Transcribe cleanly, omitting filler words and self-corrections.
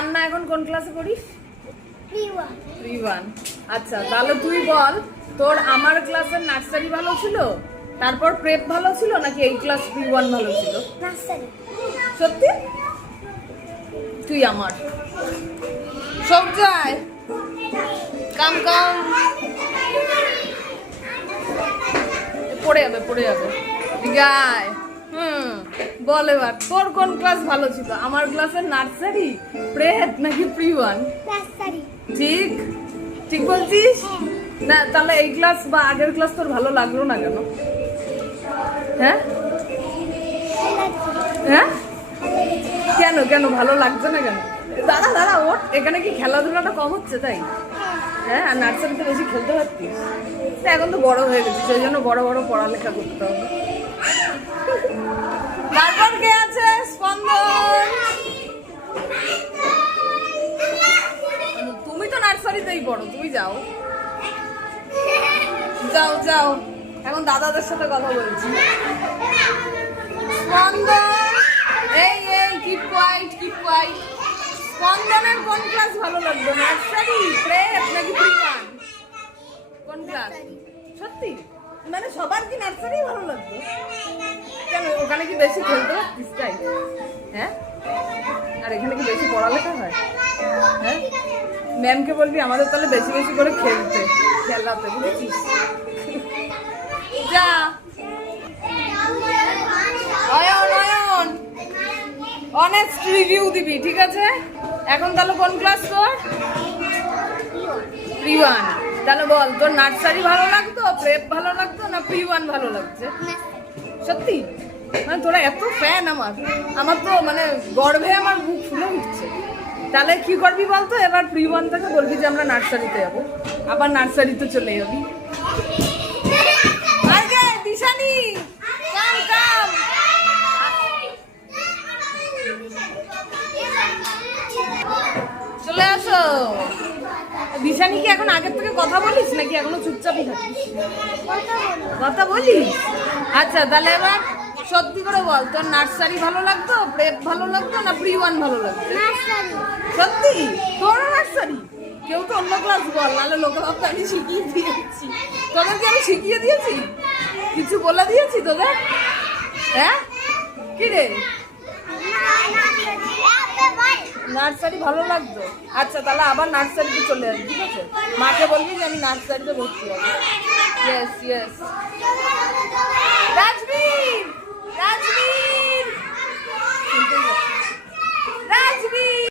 কান্না এখন কোন ক্লাসে করিস? প্রি-1। আচ্ছা তাহলে তুই বল, তোর আমার ক্লাসের নার্সারি ভালো ছিল, তারপর প্রেপ ভালো ছিল, নাকি এই ক্লাস প্রি-1 ভালো ছিল? নার্সারি। সত্যি? তুই আমার সব যায় কাম কাম পড়ে যাবে গায়। বল এবার তোর কোন ক্লাস ভালো ছিল? আমার ক্লাসের নার্সারি, প্রেপ নাকি প্রি-1? নার্সারি। ঠিক ঠিক বলছিস না? তাহলে এই ক্লাস বা আগের ক্লাস তোর ভালো লাগলো না কেন? হ্যাঁ হ্যাঁ কেন কেন ভালো লাগছে না কেন? দাঁড়া ওঠ, এখানে কি খেলাধুলাটা কম হচ্ছে তাই? হ্যাঁ, আর নার্সারিতে বেশি খেলতে পারতিস। এখন তো বড় হয়ে গেছিস, সেই জন্য বড় বড় পড়ালেখা করতে হবে। তারপর কে আছে? স্পন্দন। তুমি তো নার্সারিতেই পড়ো, তুমি যাও যাও যাও। এখন দাদাদের সাথে কথা বলছি। স্পন্দন, এই কিপ কোয়াইট। স্পন্দনের কোন ক্লাস ভালো লাগবে? নার্সারি, প্রেপ নাকি প্রি-1? কোন ক্লাস? সত্যি? মানে সবার কি নার্সারি ভালো লাগবে? কেন, ওখানে কি বেশি খেলতে পারতিস তাই? হ্যাঁ, আর এখানে কি বেশি পড়ালেখা হয়? হ্যাঁ, ম্যামকে বলবি আমাদের তাহলে বেশি বেশি করে খেলাতে, বুঝেছিস? যা অয়ন অনেস্ট রিভিউ দিবি, ঠিক আছে? এখন তাহলে কোন ক্লাস তোর? প্রি-1। তাহলে বল, তোর নার্সারি ভালো লাগতো, প্রেপ ভালো লাগতো, না প্রি-1 ভালো লাগছে? সত্যি? মানে তোরা এত ফ্যান আমার তো মানে গর্বে আমার বুক ফুলে উঠছে। তাহলে কি করবি বলতো, এবার প্রি-1 থেকে বলবি যে আমরা নার্সারিতে যাবো, আবার নার্সারিতে চলে যাবি। দিশানি কাম চলে আসো। দিশানি কি এখন আগের থেকে কথা বলিস নাকি এখনো চুপচাপই থাকিস? কথা বলিস? আচ্ছা তাহলে এবার সত্যি করে বল, তোর নার্সারি ভালো লাগতো, প্রেপ ভালো লাগতো, না প্রি-1 ভালো লাগতো? সত্যি? তোর নার্সারি? কেউ তো অন্য ক্লাস বল, নাহলে লোকে ভাবতে আমি শিখিয়ে দিয়েছি। তোদেরকে আমি শিখিয়ে দিয়েছি? কিছু বলে দিয়েছি তোদের? হ্যাঁ কি রে, নার্সারি ভালো লাগতো? আচ্ছা তাহলে আবার নার্সারিতে চলে আসবি, ঠিক আছে? মাকে বলবি যে আমি নার্সারিতে ভর্তি হবো। ইয়েস